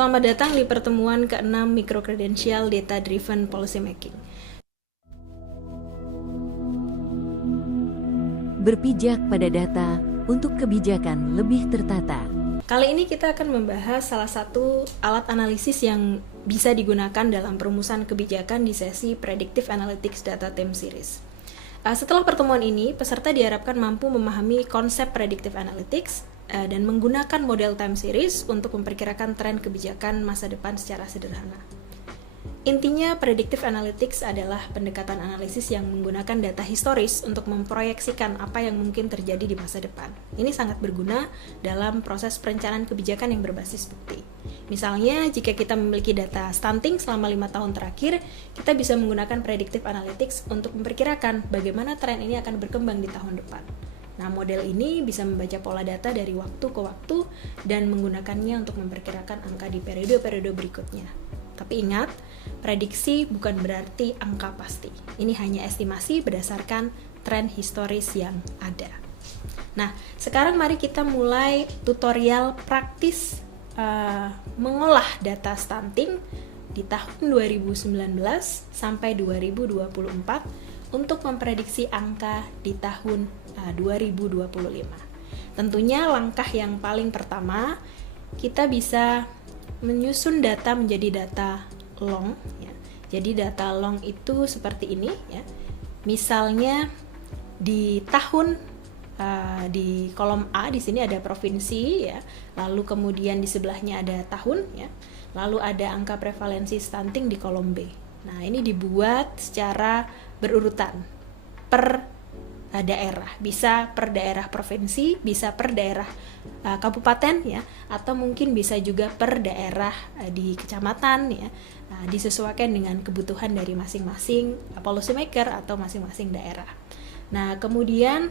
selamat datang di pertemuan ke-6 Microcredential Data Driven Policymaking. Berpijak pada data untuk kebijakan lebih tertata. Kali ini kita akan membahas salah satu alat analisis yang bisa digunakan dalam perumusan kebijakan di sesi Predictive Analytics Data Time Series. Setelah pertemuan ini, peserta diharapkan mampu memahami konsep Predictive Analytics dan menggunakan model time series untuk memperkirakan tren kebijakan masa depan secara sederhana. Intinya, predictive analytics adalah pendekatan analisis yang menggunakan data historis untuk memproyeksikan apa yang mungkin terjadi di masa depan. Ini sangat berguna dalam proses perencanaan kebijakan yang berbasis bukti. Misalnya, jika kita memiliki data stunting selama 5 tahun terakhir, kita bisa menggunakan predictive analytics untuk memperkirakan bagaimana tren ini akan berkembang di tahun depan. Nah, model ini bisa membaca pola data dari waktu ke waktu dan menggunakannya untuk memperkirakan angka di periode-periode berikutnya. Tapi ingat, prediksi bukan berarti angka pasti. Ini hanya estimasi berdasarkan tren historis yang ada. Nah, sekarang mari kita mulai tutorial praktis mengolah data stunting di tahun 2019 sampai 2024 untuk memprediksi angka di tahun 2025. Tentunya langkah yang paling pertama, kita bisa menyusun data menjadi data long ya. Jadi data long itu seperti ini ya. Misalnya di tahun di kolom A di sini ada provinsi ya. Lalu kemudian di sebelahnya ada tahun ya. Lalu ada angka prevalensi stunting di kolom B. Nah, ini dibuat secara berurutan per daerah, bisa per daerah provinsi, bisa per daerah kabupaten ya, atau mungkin bisa juga per daerah di kecamatan ya. Nah, disesuaikan dengan kebutuhan dari masing-masing policy maker atau masing-masing daerah. Nah, kemudian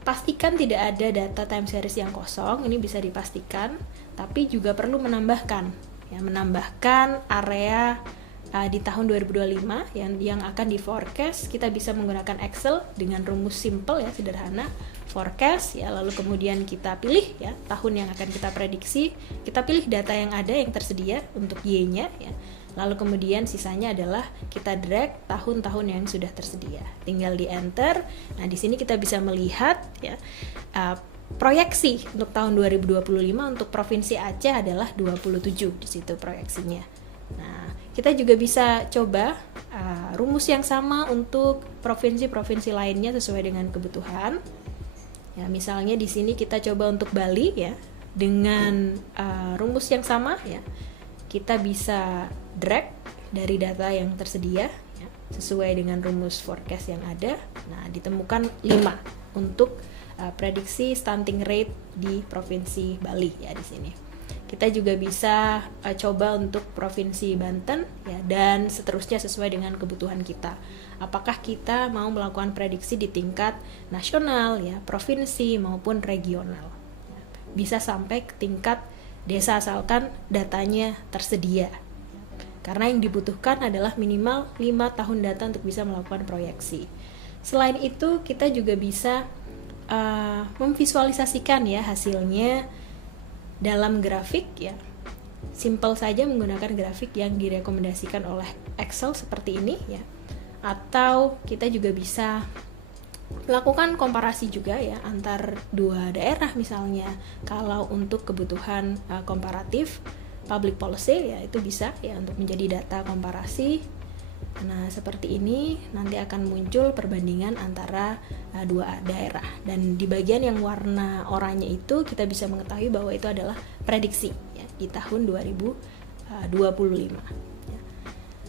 pastikan tidak ada data time series yang kosong, ini bisa dipastikan, tapi juga perlu menambahkan area di tahun 2025 yang akan di forecast. Kita bisa menggunakan Excel dengan rumus simple ya, sederhana, forecast ya, lalu kemudian kita pilih ya tahun yang akan kita prediksi, kita pilih data yang ada yang tersedia untuk Y-nya ya. Lalu kemudian sisanya adalah kita drag tahun-tahun yang sudah tersedia. Tinggal di enter. Nah, di sini kita bisa melihat ya proyeksi untuk tahun 2025 untuk Provinsi Aceh adalah 27 di situ proyeksinya. Nah, kita juga bisa coba rumus yang sama untuk provinsi-provinsi lainnya sesuai dengan kebutuhan. Ya, misalnya di sini kita coba untuk Bali ya, dengan rumus yang sama ya. Kita bisa drag dari data yang tersedia ya, sesuai dengan rumus forecast yang ada. Nah, ditemukan 5 untuk prediksi stunting rate di Provinsi Bali ya di sini. Kita juga bisa coba untuk Provinsi Banten ya, dan seterusnya sesuai dengan kebutuhan kita. Apakah kita mau melakukan prediksi di tingkat nasional ya, provinsi maupun regional. Ya, bisa sampai ke tingkat desa asalkan datanya tersedia. Karena yang dibutuhkan adalah minimal 5 tahun data untuk bisa melakukan proyeksi. Selain itu, kita juga bisa memvisualisasikan ya hasilnya dalam grafik ya. Simple saja menggunakan grafik yang direkomendasikan oleh Excel seperti ini ya. Atau kita juga bisa melakukan komparasi juga ya antar dua daerah misalnya. Kalau untuk kebutuhan komparatif public policy ya, itu bisa ya untuk menjadi data komparasi. Nah, seperti ini nanti akan muncul perbandingan antara dua daerah, dan di bagian yang warna oranye itu kita bisa mengetahui bahwa itu adalah prediksi ya, di tahun 2025 ya.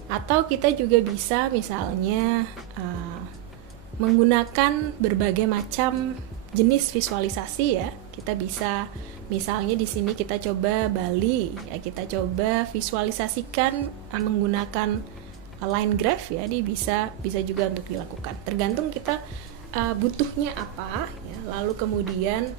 Atau kita juga bisa misalnya menggunakan berbagai macam jenis visualisasi ya. Kita bisa misalnya di sini kita coba Bali ya, kita coba visualisasikan menggunakan line graph ya. Ini bisa juga untuk dilakukan. Tergantung kita butuhnya apa ya, lalu kemudian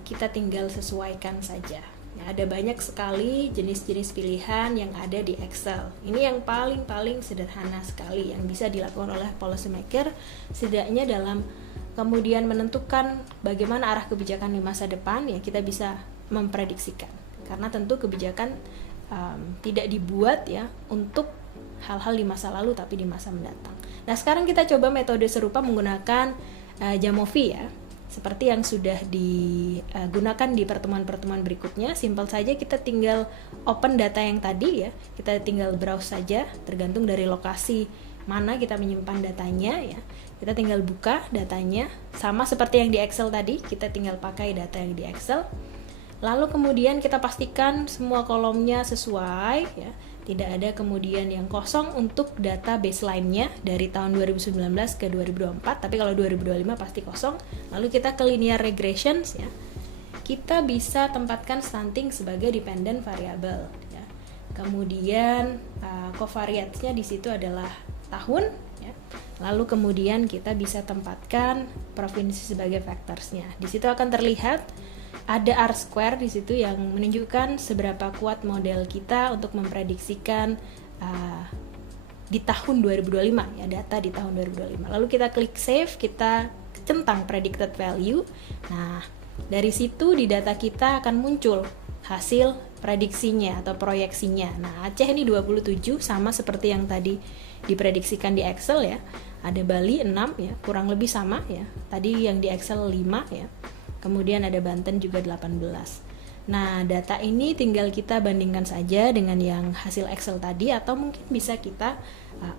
kita tinggal sesuaikan saja. Ya, ada banyak sekali jenis-jenis pilihan yang ada di Excel. Ini yang paling sederhana sekali yang bisa dilakukan oleh policy maker setidaknya dalam kemudian menentukan bagaimana arah kebijakan di masa depan ya. Kita bisa memprediksikan karena tentu kebijakan tidak dibuat ya untuk hal-hal di masa lalu tapi di masa mendatang. Nah, sekarang kita coba metode serupa menggunakan Jamovi ya. Seperti yang sudah digunakan di pertemuan-pertemuan berikutnya, simpel saja kita tinggal open data yang tadi ya. Kita tinggal browse saja, tergantung dari lokasi mana kita menyimpan datanya ya. Kita tinggal buka datanya, sama seperti yang di Excel tadi, kita tinggal pakai data yang di Excel. Lalu kemudian kita pastikan semua kolomnya sesuai ya. Tidak ada kemudian yang kosong untuk data baseline-nya dari tahun 2019 ke 2024, tapi kalau 2025 pasti kosong. Lalu kita ke linear regressions ya. Kita bisa tempatkan stunting sebagai dependent variable ya. Kemudian covariance-nya di situ adalah tahun ya. Lalu kemudian kita bisa tempatkan provinsi sebagai factors-nya. Di situ akan terlihat ada R-square di situ yang menunjukkan seberapa kuat model kita untuk memprediksikan di tahun 2025 ya, data di tahun 2025. Lalu kita klik save, kita centang predicted value. Nah, dari situ di data kita akan muncul hasil prediksinya atau proyeksinya. Nah, Aceh ini 27 sama seperti yang tadi diprediksikan di Excel ya. Ada Bali 6 ya, kurang lebih sama ya. Tadi yang di Excel 5 ya. Kemudian ada Banten juga 18. Nah, data ini tinggal kita bandingkan saja dengan yang hasil Excel tadi, atau mungkin bisa kita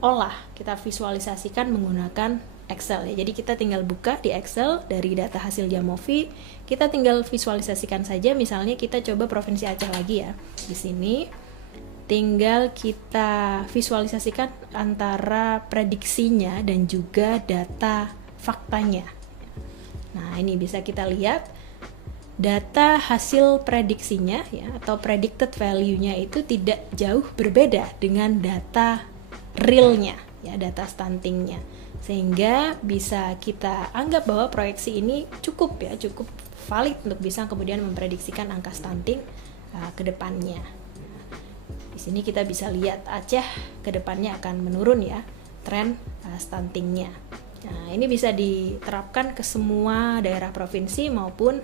olah, kita visualisasikan menggunakan Excel ya. Jadi kita tinggal buka di Excel dari data hasil Jamovi, kita tinggal visualisasikan saja. Misalnya kita coba Provinsi Aceh lagi ya. Di sini tinggal kita visualisasikan antara prediksinya dan juga data faktanya. Nah, ini bisa kita lihat data hasil prediksinya ya, atau predicted value-nya itu tidak jauh berbeda dengan data realnya ya, data stuntingnya. Sehingga bisa kita anggap bahwa proyeksi ini cukup valid untuk bisa kemudian memprediksikan angka stunting ke depannya. Di sini kita bisa lihat Aceh ke depannya akan menurun ya, tren stuntingnya. Nah, ini bisa diterapkan ke semua daerah provinsi maupun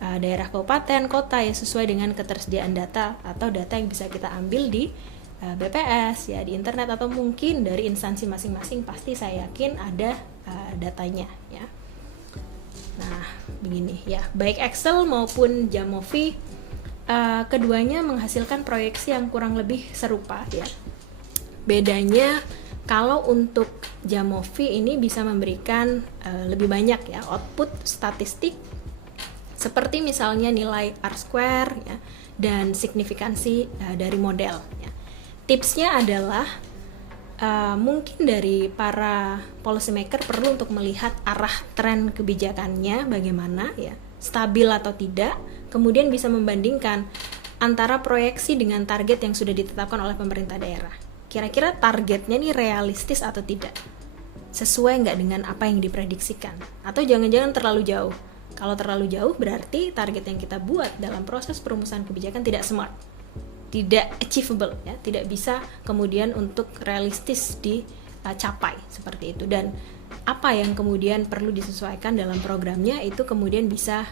daerah kabupaten, kota ya, sesuai dengan ketersediaan data atau data yang bisa kita ambil di BPS ya, di internet, atau mungkin dari instansi masing-masing. Pasti saya yakin ada datanya ya. Nah, begini ya, baik Excel maupun Jamovi keduanya menghasilkan proyeksi yang kurang lebih serupa ya. Bedanya kalau untuk Jamovi ini bisa memberikan lebih banyak ya output statistik, seperti misalnya nilai R-square ya, dan signifikansi dari model ya. Tipsnya adalah mungkin dari para policymaker perlu untuk melihat arah tren kebijakannya bagaimana ya, stabil atau tidak, kemudian bisa membandingkan antara proyeksi dengan target yang sudah ditetapkan oleh pemerintah daerah. Kira-kira targetnya nih realistis atau tidak? Sesuai nggak dengan apa yang diprediksikan? Atau jangan-jangan terlalu jauh? Kalau terlalu jauh berarti target yang kita buat dalam proses perumusan kebijakan tidak smart, tidak achievable ya, tidak bisa kemudian untuk realistis dicapai seperti itu. Dan apa yang kemudian perlu disesuaikan dalam programnya itu kemudian bisa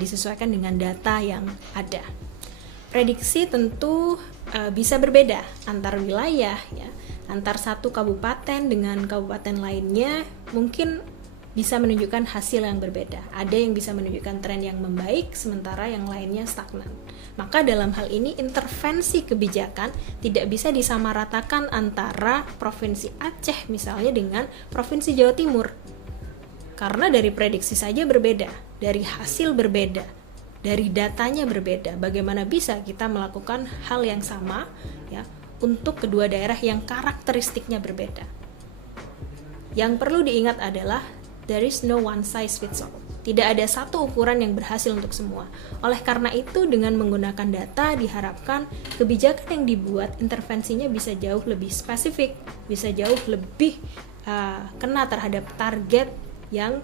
disesuaikan dengan data yang ada. Prediksi tentu bisa berbeda antar wilayah ya, antar satu kabupaten dengan kabupaten lainnya mungkin bisa menunjukkan hasil yang berbeda. Ada yang bisa menunjukkan tren yang membaik sementara yang lainnya stagnan. Maka dalam hal ini intervensi kebijakan tidak bisa disamaratakan antara Provinsi Aceh misalnya dengan Provinsi Jawa Timur. Karena dari prediksi saja berbeda, dari hasil berbeda, dari datanya berbeda. Bagaimana bisa kita melakukan hal yang sama ya untuk kedua daerah yang karakteristiknya berbeda? Yang perlu diingat adalah there is no one size fits all. Tidak ada satu ukuran yang berhasil untuk semua. Oleh karena itu, dengan menggunakan data diharapkan kebijakan yang dibuat intervensinya bisa jauh lebih spesifik, bisa jauh lebih kena terhadap target yang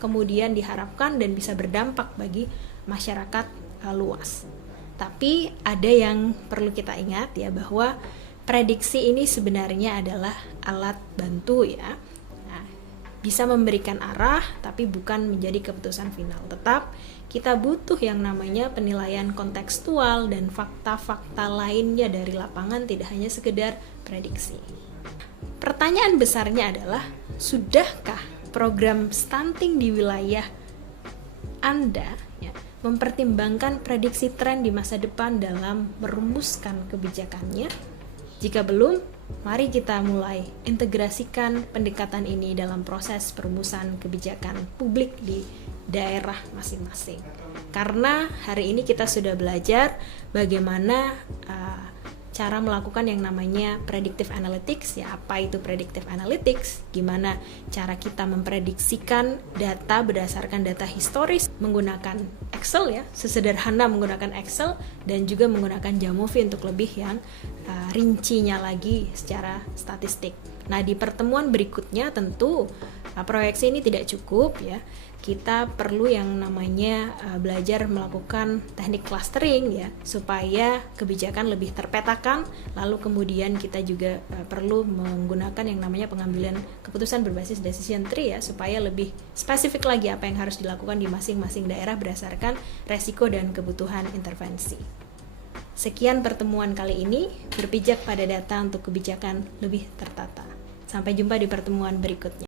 kemudian diharapkan dan bisa berdampak bagi masyarakat luas. Tapi ada yang perlu kita ingat ya, bahwa prediksi ini sebenarnya adalah alat bantu ya. Nah, bisa memberikan arah tapi bukan menjadi keputusan final. Tetap kita butuh yang namanya penilaian kontekstual dan fakta-fakta lainnya dari lapangan, tidak hanya sekedar prediksi. Pertanyaan besarnya adalah, sudahkah program stunting di wilayah Anda mempertimbangkan prediksi tren di masa depan dalam merumuskan kebijakannya? Jika belum, mari kita mulai integrasikan pendekatan ini dalam proses perumusan kebijakan publik di daerah masing-masing. Karena hari ini kita sudah belajar bagaimana cara melakukan yang namanya predictive analytics. Apa itu predictive analytics? Gimana cara kita memprediksikan data berdasarkan data historis menggunakan Excel, sesederhana menggunakan Excel, dan juga menggunakan Jamovi untuk lebih yang rincinya lagi secara statistik. Nah, di pertemuan berikutnya tentu proyeksi ini tidak cukup, kita perlu yang namanya belajar melakukan teknik clustering, supaya kebijakan lebih terpetakan. Lalu kemudian kita juga perlu menggunakan yang namanya pengambilan keputusan berbasis decision tree, supaya lebih spesifik lagi apa yang harus dilakukan di masing-masing daerah berdasarkan resiko dan kebutuhan intervensi. Sekian pertemuan kali ini, berpijak pada data untuk kebijakan lebih tertata. Sampai jumpa di pertemuan berikutnya.